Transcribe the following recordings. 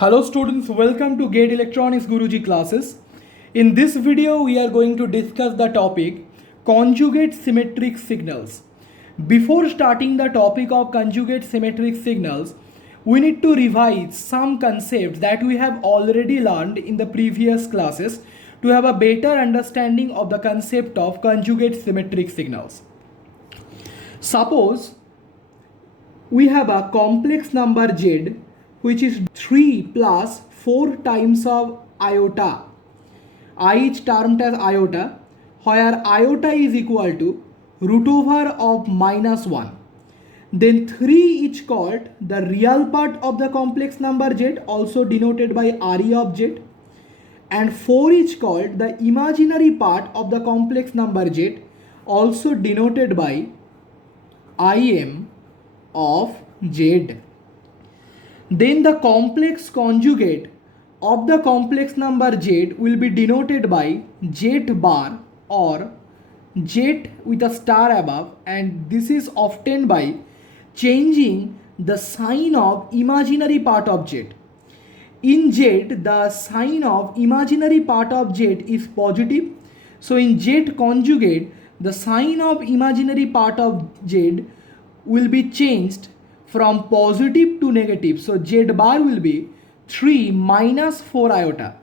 Hello students, welcome to Gate Electronics Guruji classes. In this video, we are going to discuss the topic conjugate symmetric signals. Before starting the topic of conjugate symmetric signals, we need to revise some concepts that we have already learned in the previous classes to have a better understanding of the concept of conjugate symmetric signals. Suppose we have a complex number z which is 3 plus 4 times of iota. I is termed as iota, where iota is equal to root over of minus 1. Then 3 is called the real part of the complex number z, also denoted by Re of z, and 4 is called the imaginary part of the complex number z, also denoted by Im of z. Then the complex conjugate of the complex number z will be denoted by z bar or z with a star above, and this is obtained by changing the sign of imaginary part of z. In z, the sign of imaginary part of z is positive. So in z conjugate, the sign of imaginary part of z will be changed from positive to negative. So z bar will be 3 minus 4 iota.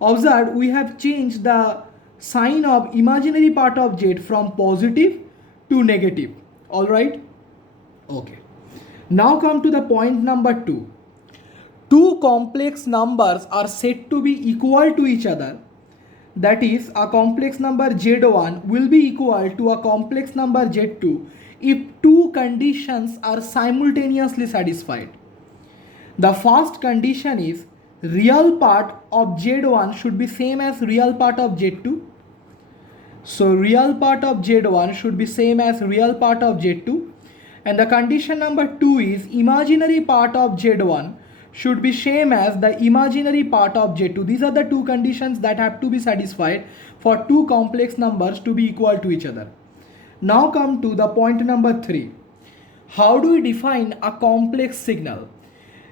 Observe, we have changed the sign of imaginary part of z from positive to negative. Alright? Okay. Now come to the point number 2. Two complex numbers are said to be equal to each other. That is, a complex number z1 will be equal to a complex number z2 if two conditions are simultaneously satisfied. The first condition is real part of z1 should be same as real part of z2. So real part of z1 should be same as real part of z2. And the condition number 2 is imaginary part of z1 should be same as the imaginary part of z2. These are the two conditions that have to be satisfied for two complex numbers to be equal to each other. Now come to the point number 3. How do we define a complex signal?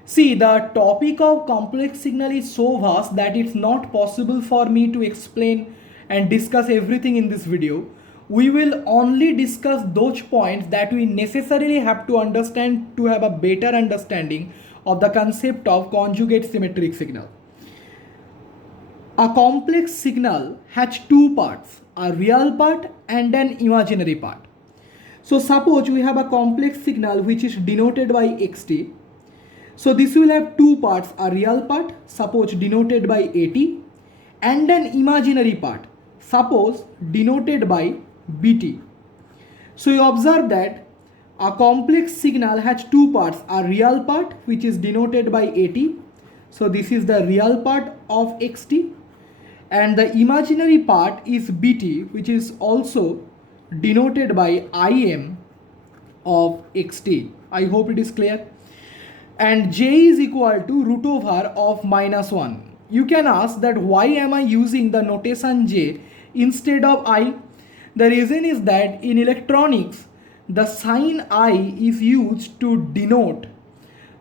See, the topic of complex signal is so vast that it's not possible for me to explain and discuss everything in this video. We will only discuss those points that we necessarily have to understand to have a better understanding of the concept of conjugate symmetric signal. A complex signal has two parts, a real part and an imaginary part. So suppose we have a complex signal which is denoted by xt. So this will have two parts, a real part, suppose denoted by at, and an imaginary part, suppose denoted by bt. So you observe that a complex signal has two parts, a real part which is denoted by at. So this is the real part of xt. And the imaginary part is bt, which is also denoted by Im of xt. I hope it is clear. And j is equal to root over of minus 1. You can ask that why am I using the notation j instead of I? The reason is that in electronics, the sign I is used to denote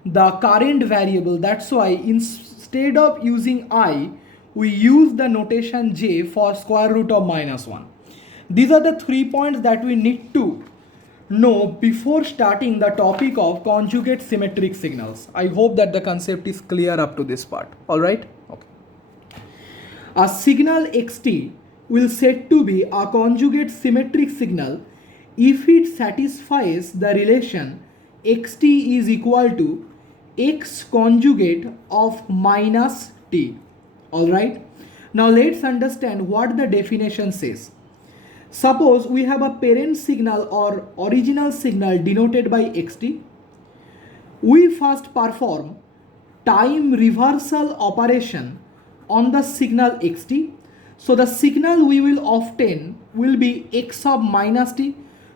the current variable. That's why instead of using I, we use the notation j for square root of minus 1. These are the 3 points that we need to know before starting the topic of conjugate symmetric signals. I hope that the concept is clear up to this part. Alright? Okay. A signal xt will said to be a conjugate symmetric signal if it satisfies the relation xt is equal to x conjugate of minus t. Alright, now let's understand what the definition says. Suppose we have a parent signal or original signal denoted by xt. We first perform time reversal operation on the signal xt. So the signal we will obtain will be x of minus t,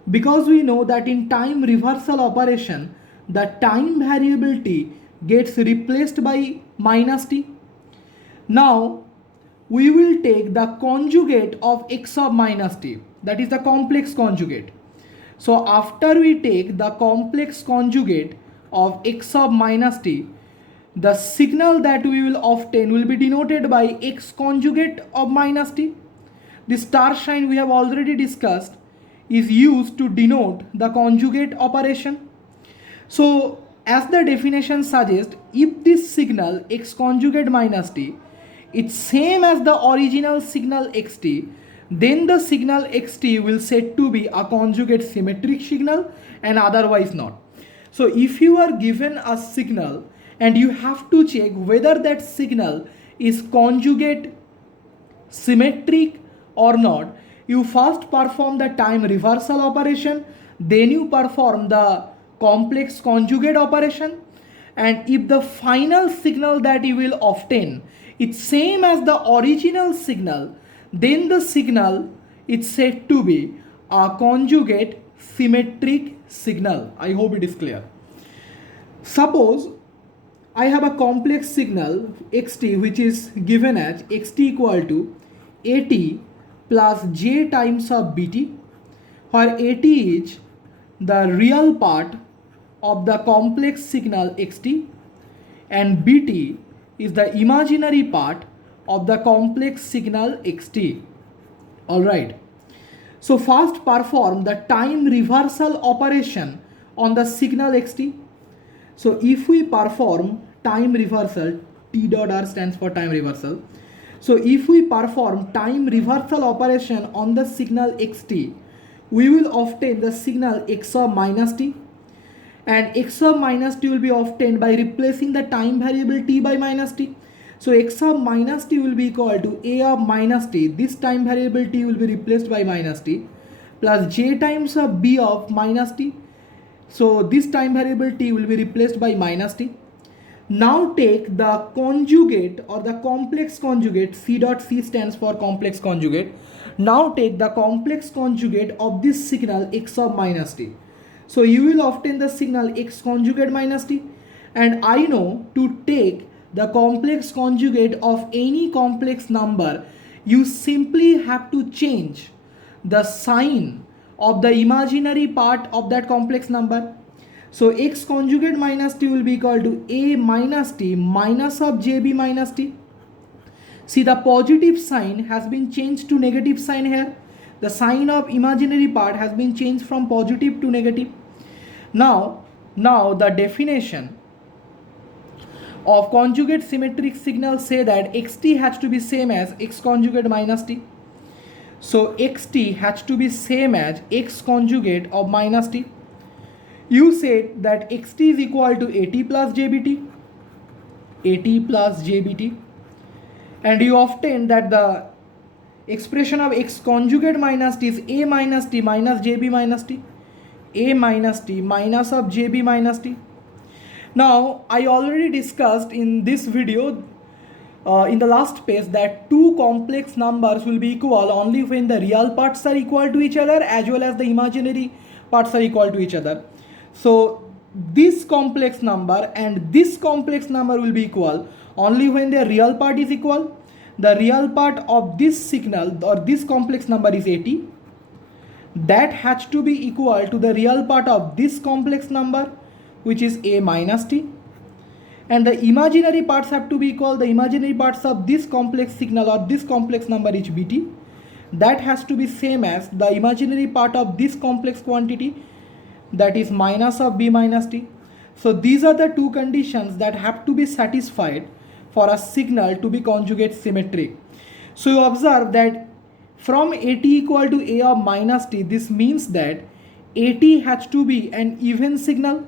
because we know that in time reversal operation the time variable t gets replaced by minus t. Now we will take the conjugate of x of minus t, that is the complex conjugate. So after we take the complex conjugate of x of minus t, the signal that we will obtain will be denoted by x conjugate of minus t. The star sign we have already discussed is used to denote the conjugate operation. So as the definition suggests, if this signal x conjugate minus t is same as the original signal xt, then the signal xt will said to be a conjugate symmetric signal and otherwise not. So if you are given a signal and you have to check whether that signal is conjugate symmetric or not, you first perform the time reversal operation, then you perform the complex conjugate operation, and if the final signal that you will obtain is same as the original signal, then the signal is said to be a conjugate symmetric signal. I hope it is clear. Suppose I have a complex signal xt which is given as xt equal to at plus j times of bt, where at is the real part of the complex signal xt and bt is the imaginary part of the complex signal xt. Alright. So first perform the time reversal operation on the signal xt. So if we perform time reversal, T dot R stands for time reversal. So if we perform time reversal operation on the signal xt, we will obtain the signal x of minus t, and x of minus t will be obtained by replacing the time variable t by minus t. So x of minus t will be equal to a of minus t, this time variable t will be replaced by minus t, plus j times of b of minus t. So this time variable t will be replaced by minus t. Now take the conjugate or the complex conjugate, c dot c stands for complex conjugate. Now take the complex conjugate of this signal x of minus t. So you will obtain the signal x conjugate minus t, and I know to take the complex conjugate of any complex number, you simply have to change the sign of the imaginary part of that complex number. So x conjugate minus t will be equal to a minus t minus of jb minus t. See, the positive sign has been changed to negative sign here. The sign of imaginary part has been changed from positive to negative. Now the definition of conjugate symmetric signal say that xt has to be same as x conjugate minus t. So xt has to be same as x conjugate of minus t. You said that xt is equal to at plus jbt, at plus jbt, and you obtain that the expression of x conjugate minus t is a minus t minus jb minus t, a minus t minus of jb minus t. Now I already discussed in this video in the last page that two complex numbers will be equal only when the real parts are equal to each other as well as the imaginary parts are equal to each other. So this complex number and this complex number will be equal only when the real part is equal. The real part of this signal or this complex number is at. That has to be equal to the real part of this complex number, which is a minus t, and the imaginary parts have to be equal. The imaginary parts of this complex signal or this complex number is bt. That has to be same as the imaginary part of this complex quantity, that is minus of b minus t. So these are the two conditions that have to be satisfied for a signal to be conjugate symmetric. So you observe that from at equal to a of minus t, this means that at has to be an even signal.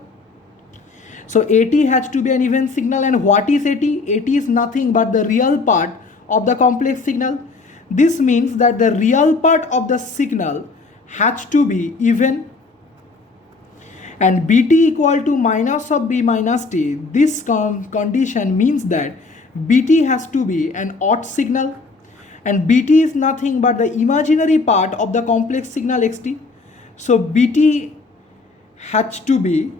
So at has to be an even signal, and what is at? At is nothing but the real part of the complex signal. This means that the real part of the signal has to be even, and bt equal to minus of b minus t. This condition means that bt has to be an odd signal, and bt is nothing but the imaginary part of the complex signal xt. So bt has to be,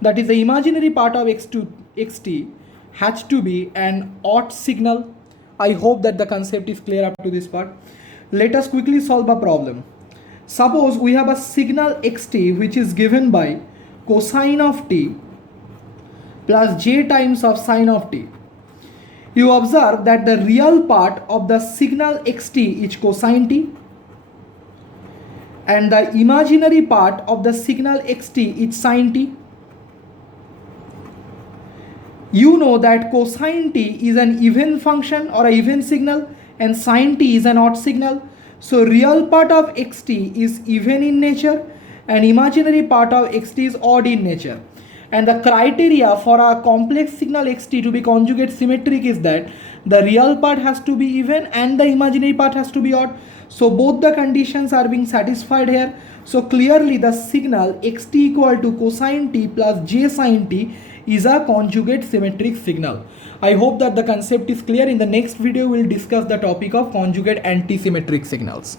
that is the imaginary part of xt has to be an odd signal. I hope that the concept is clear up to this part. Let us quickly solve a problem. Suppose we have a signal xt which is given by cosine of t plus j times of sine of t. You observe that the real part of the signal xt is cosine t and the imaginary part of the signal xt is sine t. You know that cosine t is an even function or an even signal and sine t is an odd signal. So real part of xt is even in nature and imaginary part of xt is odd in nature. And the criteria for a complex signal xt to be conjugate symmetric is that the real part has to be even and the imaginary part has to be odd. So both the conditions are being satisfied here. So clearly the signal xt equal to cosine t plus j sine t is a conjugate symmetric signal. I hope that the concept is clear. In the next video, we'll discuss the topic of conjugate anti-symmetric signals.